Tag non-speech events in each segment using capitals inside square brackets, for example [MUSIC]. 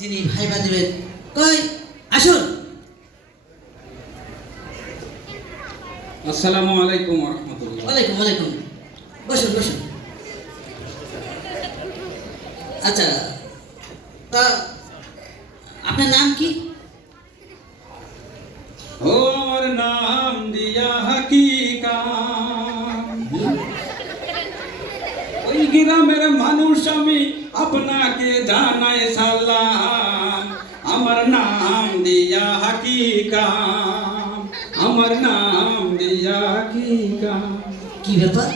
যিনি ভাইবা দেবেন কই? আসুন। আসসালামু আলাইকুম রহমতুল্লাহ ওয়ালাইকুম ওয়ালাইকুম। বসুন বসুন। আচ্ছা তা আপনার নাম কি? ও আমার নাম দিয়া হাকিকা ওই গ্রামের মানুষ আমি আপনাকে জানাই সালাম। আমার নাম দিয়া হাকিকা। আমার নাম দিয়া হাকিকা। কি ব্যাপার?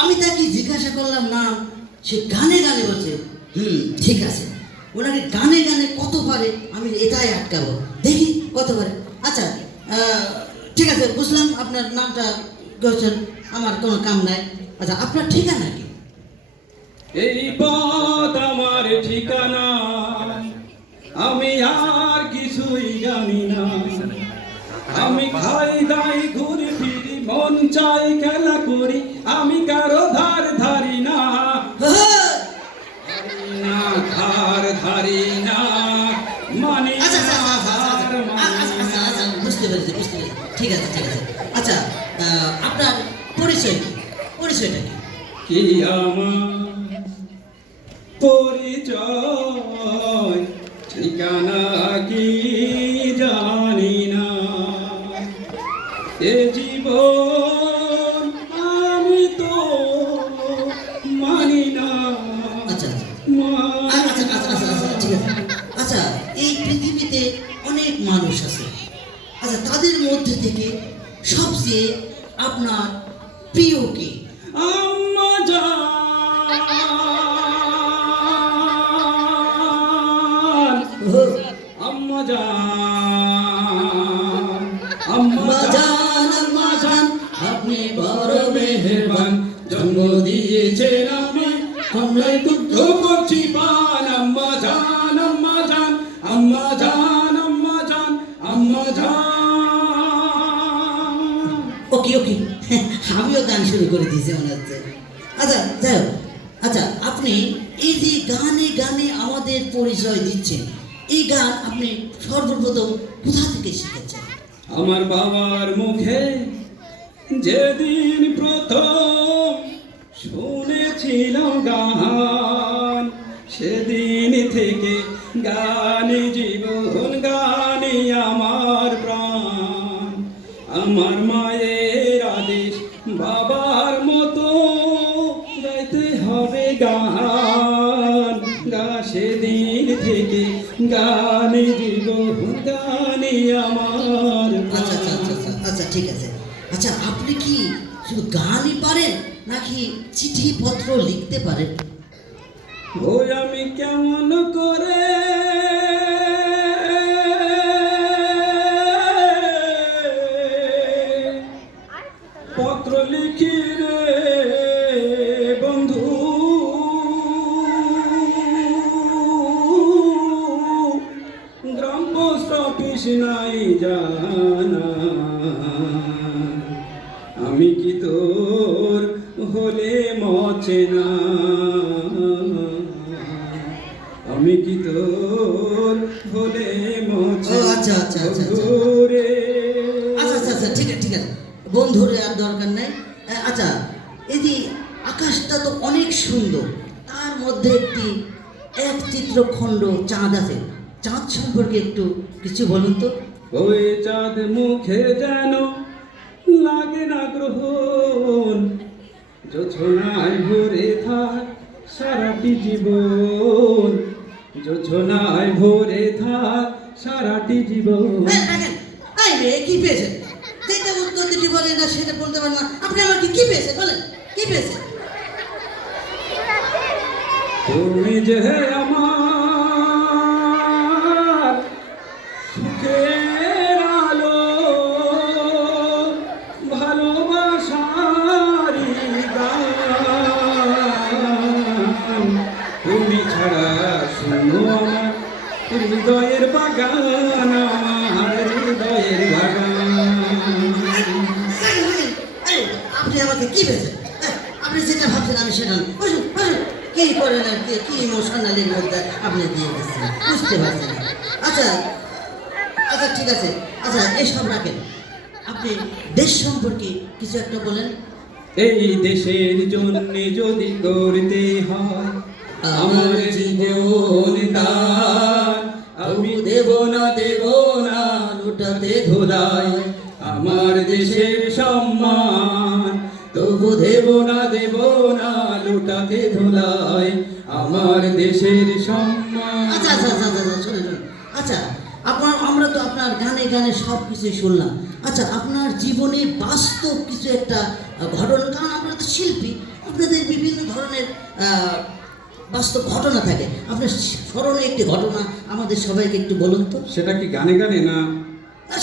আমি তাকে জিজ্ঞাসা করলাম নাম সে গানে গানে বলছে। হুম, ঠিক আছে। ওনাকে গানে গানে কত পারে? আমি এটাই আটকাবো। দেখি, কত পারে? আচ্ছা ঠিক আছে, বুঝলাম আপনার নামটা করছেন আমার কোনো কাম নাই। আচ্ছা আপনার ঠিকানা কি? এই পথ আমার ঠিকানা আমি আর কিছুই জানি না আমি খাই দাই ঘুরে ফিরি মন চাই খেলা করি আমি কারও ধার ধারি না না ধার ধারি না মানি আচ্ছা আচ্ছা আচ্ছা, আচ্ছা, আচ্ছা, আচ্ছা, মানি আচ্ছা। আচ্ছা, বুঝতে পেরেছি বুঝতে পেরেছি ঠিক আছে ঠিক আছে আচ্ছা আপনার পরিচয় কি পরিচয়টা কি কি আমার পরিচয় ঠিকানা কি জানি না। এ জীবন আমি তো মানি না। আচ্ছা আচ্ছা। আচ্ছা আচ্ছা আচ্ছা আচ্ছা ঠিক আছে। আচ্ছা এই পৃথিবীতে অনেক মানুষ আছে। আচ্ছা তাদের মধ্যে থেকে সবচেয়ে আপনার প্রিয় কে? ওকে ওকে। আমিও গান শুরু করে দিয়েছি মনে হচ্ছে। আচ্ছা যাই হোক। আচ্ছা আপনি এই যে গানে গানে আমাদের পরিচয় দিচ্ছেন, এই গান আপনি সর্বপ্রথম কোথা থেকে শিখেছেন? আমার বাবার মুখে যেদিন প্রথম শুনেছিলাম গান, সেদিন থেকে গানে জীবন গানে আমার প্রাণ, আমার গানে জীবন গানে আমার আচ্ছা আচ্ছা আচ্ছা আচ্ছা আচ্ছা ঠিক আছে। আচ্ছা আপনি কি শুধু গানই পারেন নাকি চিঠি পত্র লিখতে পারেন? ওই আমি কেমন করে নাই জানা। আমি কি তোর হলে মচে না? আমি কি তোর হলে মচে আচ্ছা, আচ্ছা, আচ্ছা, আচ্ছা। আচ্ছা আচ্ছা আচ্ছা ঠিক আছে ঠিক আছে। বন্ধুরে আর দরকার নেই। আচ্ছা এই যে আকাশটা তো অনেক সুন্দর। তার মধ্যে একটি এক চিত্রখণ্ড চাঁদ আছে। চাঁদ সম্পর্কে একটু কিছু বলুন তো। ওই চাঁদ মুখে যেন লাগে না গ্রহণ। যোছনায় ভরে থাক সারাটি জীবন। যোছনায় ভরে থাক সারাটি জীবন। এই মেয়ে কি পেয়েছেন যেটা উত্তর দিতে বলে না সেটা বলতে পারেন না। আপনি আমাকে কি পেয়েছেন বলেন কি পেয়েছেন? তুমি যে আমার হৃদয়ের বাগান আমার হৃদয়ের বাগান। আপনি আমাকে কি এই, আপনি যেটা ভাবছেন আমি সেটা। বসুন বসুন। কি করেন আর কি? কি ইমোশনালির মধ্যে আপনি দিয়ে দিচ্ছেন? বুঝতে পারছেন আচ্ছা আচ্ছা ঠিক আছে। আচ্ছা এসব রাখেন। আপনি দেশ সম্পর্কে কিছু একটা বলেন। এই দেশের জন্য যদি করতে হয় আমার জীবন দান আমি দেব না দেব না, লুটাতে ধুলাই আমার দেশের সম্মান। তবু দেব না দেব না, লুটাতে ধুলাই আমার দেশের সম্মান। আচ্ছা আচ্ছা আচ্ছা আচ্ছা আচ্ছা। আচ্ছা আপনার, আমরা তো আপনার গানে গানে সব কিছুই শুনলাম। আচ্ছা আপনার জীবনে বাস্তব কিছু একটা ঘটনা, কারণ আপনারা তো শিল্পী, আপনাদের বিভিন্ন ধরনের বাস্তব ঘটনা থাকে। আপনার স্মরণে একটি ঘটনা আমাদের সবাইকে একটু বলুন তো। সেটা কি গানে গানে না?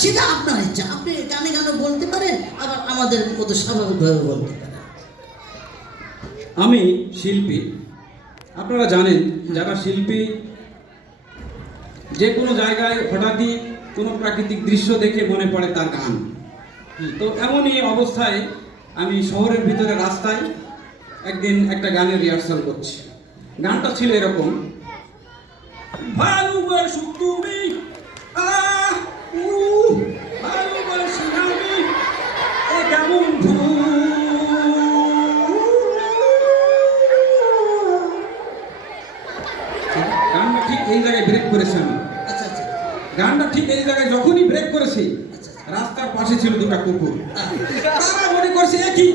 সেটা আপনার ইচ্ছা। আপনি গানে গানে বলতে পারেন আবার আমাদের মতো স্বাভাবিকভাবে বলতে পারেন। আমি শিল্পী। আপনারা জানেন যারা শিল্পী যে কোনো জায়গায় হঠাৎই কোনো প্রাকৃতিক দৃশ্য দেখে মনে পড়ে তার গান। তো এমনই অবস্থায় আমি শহরের ভিতরে রাস্তায় একদিন একটা গানের রিহার্সাল করছি। গানটা ছিল এরকম। ভালোবাসু তুমি আহ উ ভালোবাসি আমি কেমন গানটা ঠিক এই জায়গায় ব্রেক করেছি আমি। আচ্ছা আচ্ছা। গানটা ঠিক এই জায়গায় যখনই ব্রেক করেছি আচ্ছা। রাস্তার পাশে ছিল দুটা কুকুর। তারা মনে করছে একই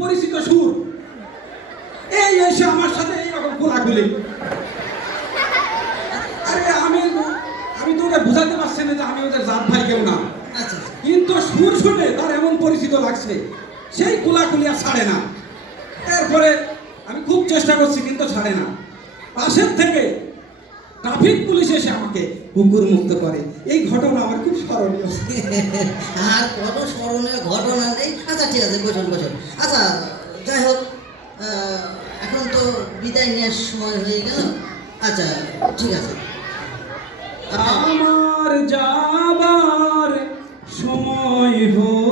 পরিচিত সুর। এই এসে আমার সাথে এইরকম কোলাকুলি আরে আমি আমি তো ওকে বুঝাতে পারছি না যে আমি ওদের জাত ভাই কেউ না। আচ্ছা আচ্ছা। কিন্তু সুর শুনে তার এমন পরিচিত লাগছে সেই কোলাকুলি আর ছাড়ে না। এরপরে আমি খুব চেষ্টা করছি কিন্তু ছাড়ে না। পাশের থেকে ট্রাফিক পুলিশ এসে আমাকে কুকুর মুক্ত করে। এই ঘটনা আমার খুব স্মরণীয়। [LAUGHS] আর কোনো স্মরণীয় ঘটনা নেই? আচ্ছা ঠিক আছে বসুন বসুন আচ্ছা যাই হোক এখন তো বিদায় নেওয়ার সময় হয়ে গেল। আচ্ছা ঠিক আছে। আমার যাবার সময় হল